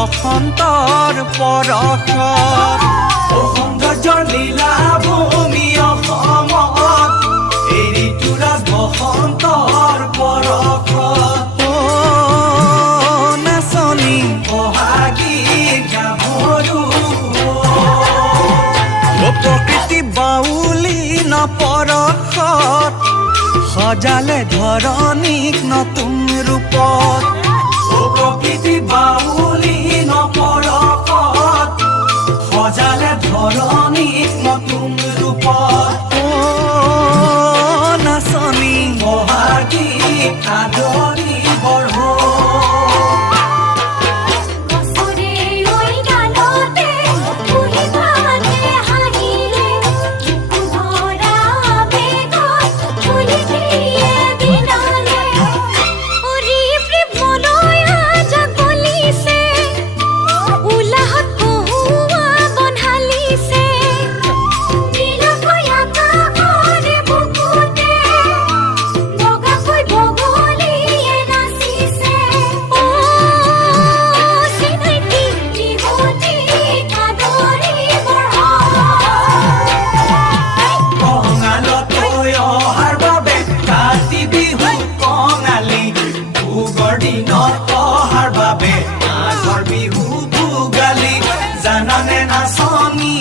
বসন্তৰ পৰশত সৌন্দৰ্যৰ লীলা ভূমি অসমত এই ঋতুৰাজ বসন্তৰ পৰশত নাচনী বহাগী গাভৰু প্ৰকৃতি বাউলী নপৰশত সজালে ধৰণীক নতুন ৰূপত প্ৰকৃতি বাউলী নপৰশত সজালে ধৰণীক নতুন ৰূপত নাচনী বহাগী আদৰি বঢ় দিনত অহাৰ বাবে আগৰ বিহু ভোগালী জানানে নাচনী